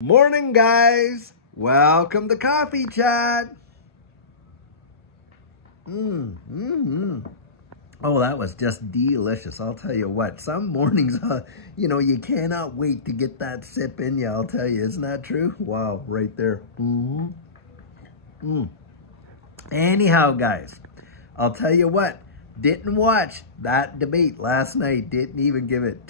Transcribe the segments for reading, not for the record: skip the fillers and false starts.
Morning, guys. Welcome to Coffee Chat. Oh, that was just delicious. I'll tell you what, some mornings, you cannot wait to get that sip in you. I'll tell you, isn't that true? Wow, right there. Anyhow, guys, I'll tell you what, didn't watch that debate last night. Didn't even give it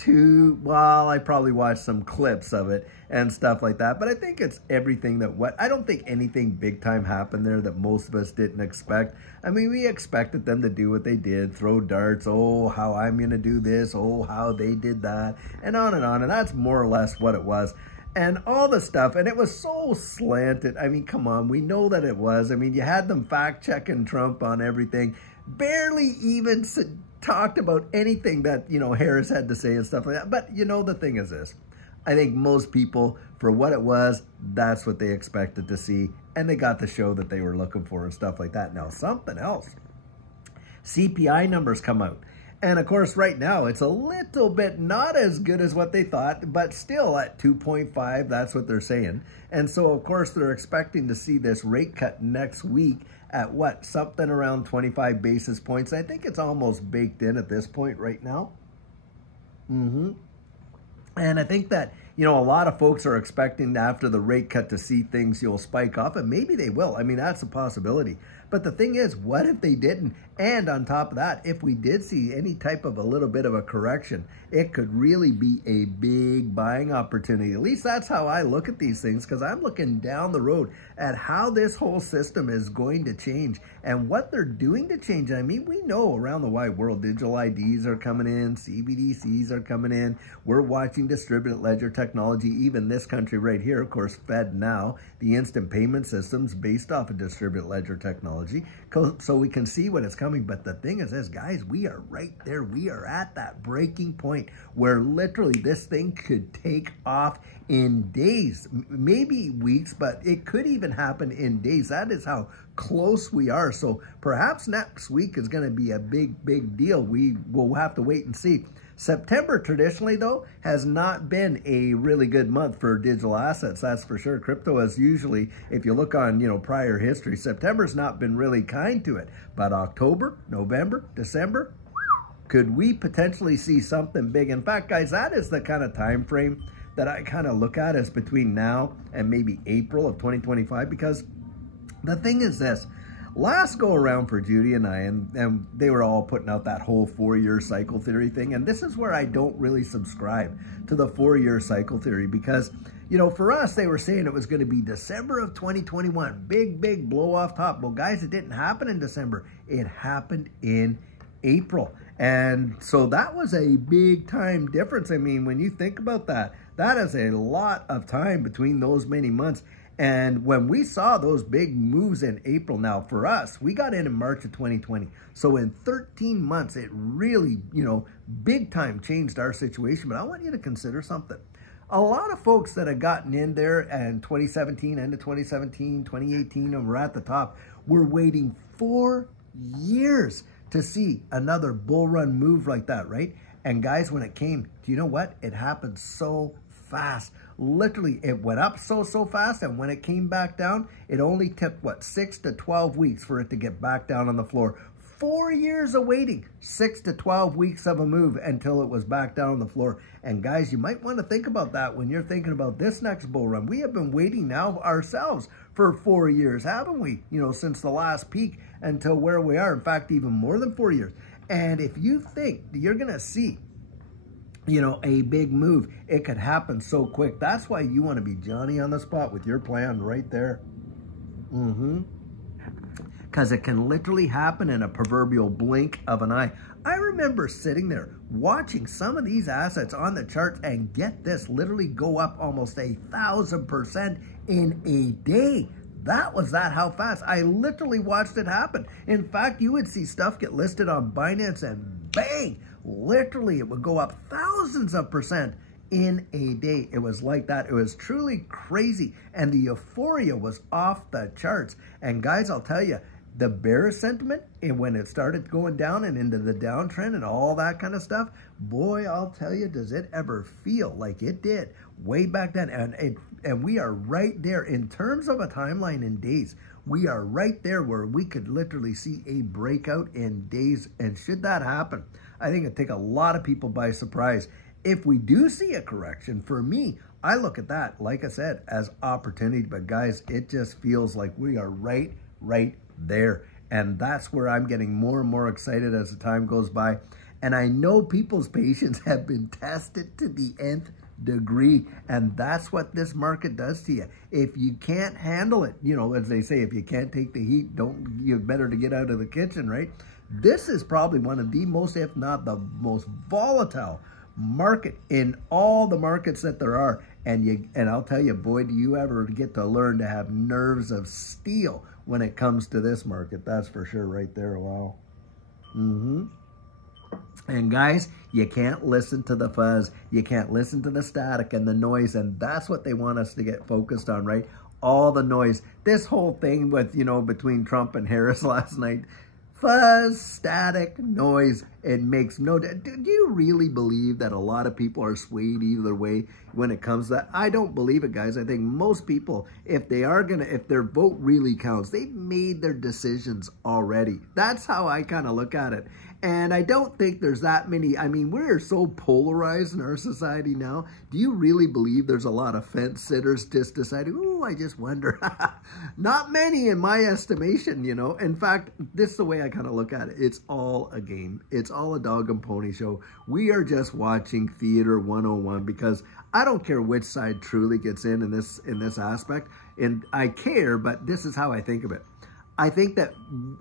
well, I probably watched some clips of it and stuff like that. But I think it's everything I don't think anything big time happened there that most of us didn't expect. I mean, we expected them to do what they did, throw darts, oh, how I'm going to do this, oh, how they did that, and on and on. And that's more or less what it was. And all the stuff, and it was so slanted. I mean, come on, we know that it was. I mean, you had them fact-checking Trump on everything. Barely even talked about anything that, Harris had to say and stuff like that. But, the thing is this. I think most people, for what it was, that's what they expected to see. And they got the show that they were looking for and stuff like that. Now, something else. CPI numbers come out. And, of course, right now, it's a little bit not as good as what they thought, but still at 2.5, that's what they're saying. And so, of course, they're expecting to see this rate cut next week at what? Something around 25 basis points. I think it's almost baked in at this point right now. And I think that, a lot of folks are expecting after the rate cut to see things, spike up, and maybe they will. I mean, that's a possibility. But the thing is, what if they didn't? And on top of that, if we did see any type of a little bit of a correction, it could really be a big buying opportunity. At least that's how I look at these things, because I'm looking down the road at how this whole system is going to change and what they're doing to change. I mean, we know around the wide world, digital IDs are coming in, CBDCs are coming in. We're watching distributed ledger technology, even this country right here, of course, Fed now, the instant payment systems based off of distributed ledger technology, so we can see what is coming. But the thing is this, guys, we are right there. We are at that breaking point where literally this thing could take off in days, maybe weeks, but it could even happen in days. That is how close we are. So perhaps next week is going to be a big deal. We will have to wait and see. September traditionally, though, has not been a really good month for digital assets. That's for sure. Crypto is usually, if you look on, prior history, September's not been really kind to it. But October, November, December, could we potentially see something big? In fact, guys, that is the kind of time frame that I kind of look at as between now and maybe April of 2025, because the thing is this. Last go around for Judy and I, and they were all putting out that whole 4-year cycle theory thing. And this is where I don't really subscribe to the 4-year cycle theory, because, for us, they were saying it was going to be December of 2021. Big blow off top. Well, guys, it didn't happen in December. It happened in April. And so that was a big time difference. I mean, when you think about that, that is a lot of time between those many months. And when we saw those big moves in April, now for us, we got in March of 2020. So in 13 months, it really, big time changed our situation. But I want you to consider something. A lot of folks that had gotten in there in 2017, end of 2017, 2018, and were at the top, were waiting 4 years to see another bull run move like that, right? And guys, when it came, do you know what? It happened so fast. Literally, it went up so fast, and when it came back down, it only took, 6 to 12 weeks for it to get back down on the floor. 4 years of waiting, 6 to 12 weeks of a move until it was back down on the floor. And guys, you might want to think about that when you're thinking about this next bull run. We have been waiting now ourselves for 4 years, haven't we? Since the last peak until where we are. In fact, even more than 4 years. And if you think you're going to see a big move, it could happen so quick. That's why you want to be Johnny on the spot with your plan right there. Because it can literally happen in a proverbial blink of an eye. I remember sitting there watching some of these assets on the charts, and get this, literally go up almost 1,000% in a day. That was how fast. I literally watched it happen. In fact, you would see stuff get listed on Binance and bang, literally it would go up thousands of percent in a day. It was like that. It was truly crazy. And the euphoria was off the charts. And guys, I'll tell you, the bearish sentiment, and when it started going down and into the downtrend and all that kind of stuff, boy, I'll tell you, does it ever feel like it did way back then. And And we are right there in terms of a timeline in days. We are right there where we could literally see a breakout in days. And should that happen, I think it'd take a lot of people by surprise. If we do see a correction, for me, I look at that, like I said, as opportunity. But guys, it just feels like we are right there. And that's where I'm getting more and more excited as the time goes by. And I know people's patience have been tested to the nth degree. And that's what this market does to you. If you can't handle it, you know, as they say, if you can't take the heat, you better to get out of the kitchen, right? This is probably one of the most, if not the most volatile market in all the markets that there are. And I'll tell you, boy, do you ever get to learn to have nerves of steel when it comes to this market. That's for sure right there. Wow. And guys, you can't listen to the fuzz. You can't listen to the static and the noise. And that's what they want us to get focused on, right? All the noise. This whole thing with, you know, between Trump and Harris last night, fuzz, static, noise, it makes no... Do you really believe that a lot of people are swayed either way when it comes to that? I don't believe it, guys. I think most people, if their vote really counts, they've made their decisions already. That's how I kind of look at it. And I don't think there's that many. I mean, we're so polarized in our society now. Do you really believe there's a lot of fence sitters just deciding, oh, I just wonder? Not many in my estimation, you know. In fact, this is the way I kind of look at it. It's all a game. It's all a dog and pony show. We are just watching Theater 101 because I don't care which side truly gets in this aspect. And I care, but this is how I think of it. I think that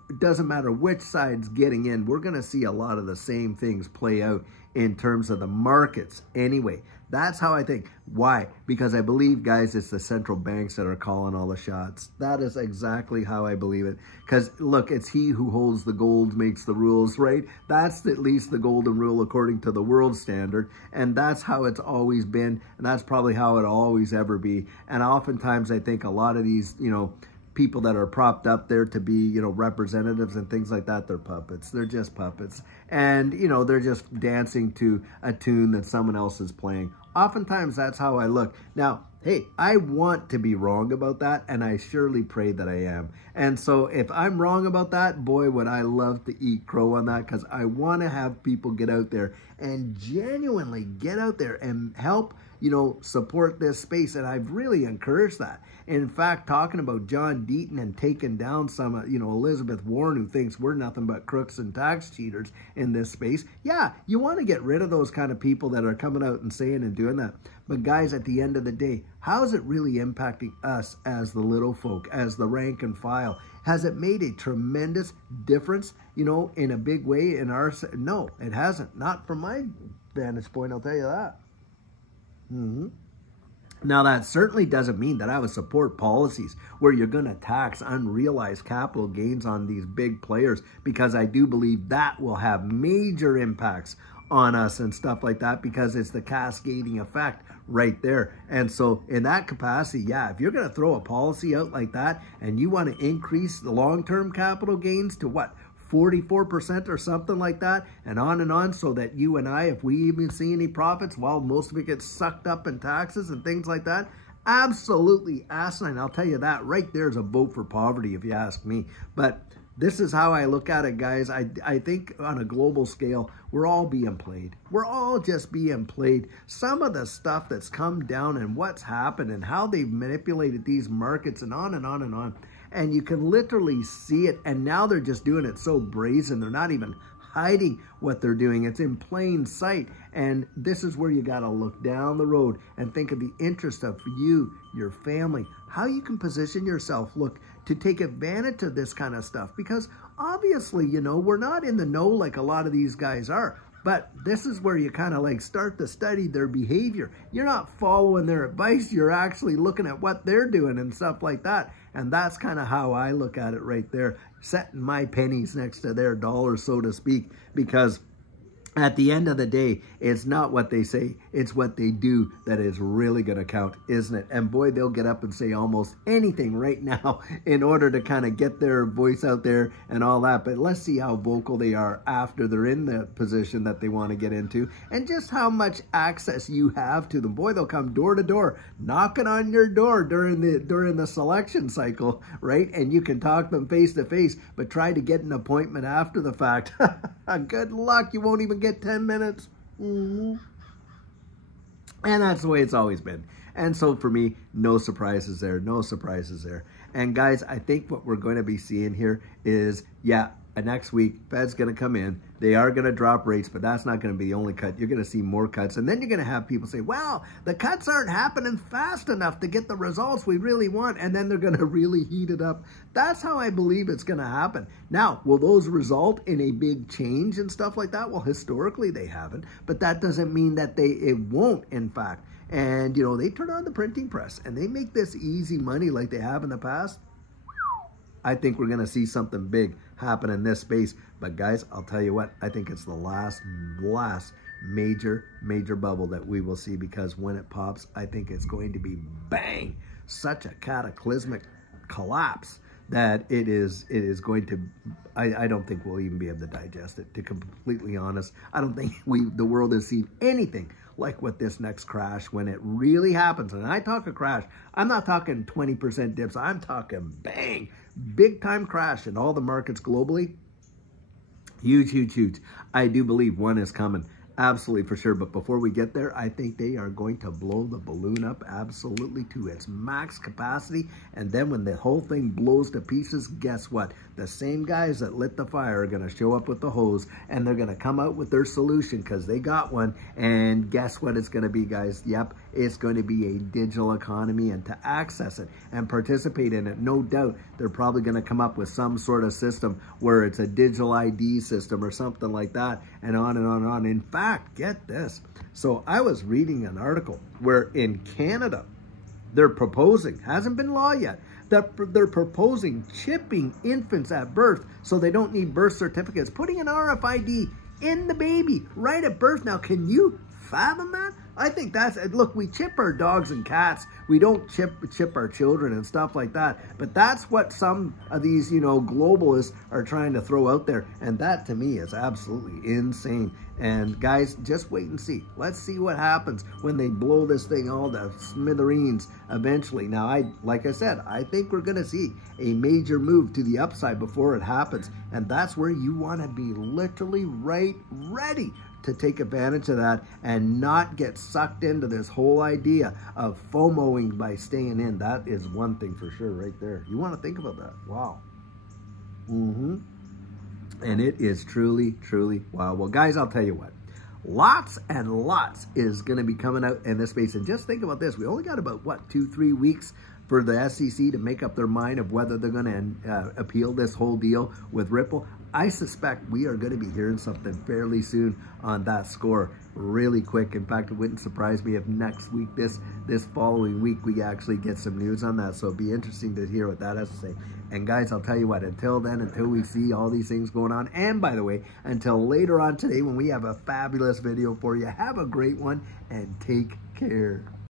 it doesn't matter which side's getting in, we're going to see a lot of the same things play out in terms of the markets anyway. That's how I think. Why? Because I believe, guys, it's the central banks that are calling all the shots. That is exactly how I believe it. Because, look, it's he who holds the gold makes the rules, right? That's at least the golden rule according to the world standard. And that's how it's always been. And that's probably how it'll always ever be. And oftentimes I think a lot of these, you know, people that are propped up there to be, you know, representatives and things like that, they're puppets. They're just puppets. And, you know, they're just dancing to a tune that someone else is playing. Oftentimes, that's how I look. Now, hey, I want to be wrong about that, and I surely pray that I am. And so if I'm wrong about that, boy, would I love to eat crow on that, because I want to have people get out there and genuinely get out there and help, you know, support this space. And I've really encouraged that. In fact, talking about John Deaton and taking down some, you know, Elizabeth Warren, who thinks we're nothing but crooks and tax cheaters in this space. Yeah, you want to get rid of those kind of people that are coming out and saying and doing that. But guys, at the end of the day, how is it really impacting us as the little folk, as the rank and file? Has it made a tremendous difference, you know, in a big way in our... No, it hasn't. Not from my vantage point, I'll tell you that. Now, that certainly doesn't mean that I would support policies where you're going to tax unrealized capital gains on these big players, because I do believe that will have major impacts on us and stuff like that, because it's the cascading effect right there. And so in that capacity, yeah, if you're going to throw a policy out like that and you want to increase the long-term capital gains to what, 44% or something like that, and on, so that you and I, if we even see any profits, well, most of it gets sucked up in taxes and things like that. Absolutely asinine. I'll tell you that right there is a vote for poverty, if you ask me. But this is how I look at it, guys. I think on a global scale, we're all being played. We're all just being played. Some of the stuff that's come down and what's happened and how they've manipulated these markets and on and on and on. And you can literally see it. And now they're just doing it so brazen. They're not even hiding what they're doing. It's in plain sight. And this is where you got to look down the road and think of the interest of you, your family, how you can position yourself, look, to take advantage of this kind of stuff. Because obviously, you know, we're not in the know like a lot of these guys are. But this is where you kind of like start to study their behavior. You're not following their advice. You're actually looking at what they're doing and stuff like that. And that's kind of how I look at it right there, setting my pennies next to their dollars, so to speak, because at the end of the day, it's not what they say. It's what they do that is really going to count, isn't it? And boy, they'll get up and say almost anything right now in order to kind of get their voice out there and all that. But let's see how vocal they are after they're in the position that they want to get into, and just how much access you have to them. Boy, they'll come door to door, knocking on your door during the selection cycle, right? And you can talk them face to face, but try to get an appointment after the fact. Good luck. You won't even get 10 minutes. And that's the way it's always been. And so for me, no surprises there. No surprises there. And guys, I think what we're going to be seeing here is, yeah, next week, Fed's going to come in. They are going to drop rates, but that's not going to be the only cut. You're going to see more cuts. And then you're going to have people say, well, the cuts aren't happening fast enough to get the results we really want. And then they're going to really heat it up. That's how I believe it's going to happen. Now, will those result in a big change and stuff like that? Well, historically, they haven't. But that doesn't mean that it won't, in fact. And, you know, they turn on the printing press and they make this easy money like they have in the past. I think we're going to see something big happen in this space. But guys, I'll tell you what, I think it's the last major bubble that we will see, because when it pops, I think it's going to be bang, such a cataclysmic collapse that it is going to, I don't think we'll even be able to digest it, to be completely honest. I don't think the world has seen anything like what this next crash, when it really happens. And I talk a crash, I'm not talking 20% dips, I'm talking bang, big time crash in all the markets globally. Huge. I do believe one is coming. Absolutely, for sure. But before we get there, I think they are going to blow the balloon up absolutely to its max capacity. And then when the whole thing blows to pieces, guess what? The same guys that lit the fire are going to show up with the hose, and they're going to come out with their solution, because they got one. And guess what it's going to be, guys? Yep, it's going to be a digital economy, and to access it and participate in it, no doubt, they're probably going to come up with some sort of system where it's a digital ID system or something like that, and on and on and on. In fact, get this. So I was reading an article where in Canada, they're proposing, hasn't been law yet, that they're proposing chipping infants at birth so they don't need birth certificates, putting an RFID in the baby right at birth. Now, can you fathom that? I think that's, look, we chip our dogs and cats. We don't chip our children and stuff like that. But that's what some of these, you know, globalists are trying to throw out there. And that, to me, is absolutely insane. And guys, just wait and see. Let's see what happens when they blow this thing all to smithereens eventually. Now, like I said, I think we're going to see a major move to the upside before it happens. And that's where you want to be literally ready to take advantage of that and not get sucked into this whole idea of FOMOing by staying in. That is one thing for sure right there. You want to think about that. Wow. And it is truly wow. Well, guys, I'll tell you what. Lots and lots is going to be coming out in this space. And just think about this. We only got about, what, 2-3 weeks for the SEC to make up their mind of whether they're going to appeal this whole deal with Ripple. I suspect we are going to be hearing something fairly soon on that score, really quick. In fact, it wouldn't surprise me if next week, this following week, we actually get some news on that. So it'll be interesting to hear what that has to say. And guys, I'll tell you what, until then, until we see all these things going on, and by the way, until later on today when we have a fabulous video for you, have a great one and take care.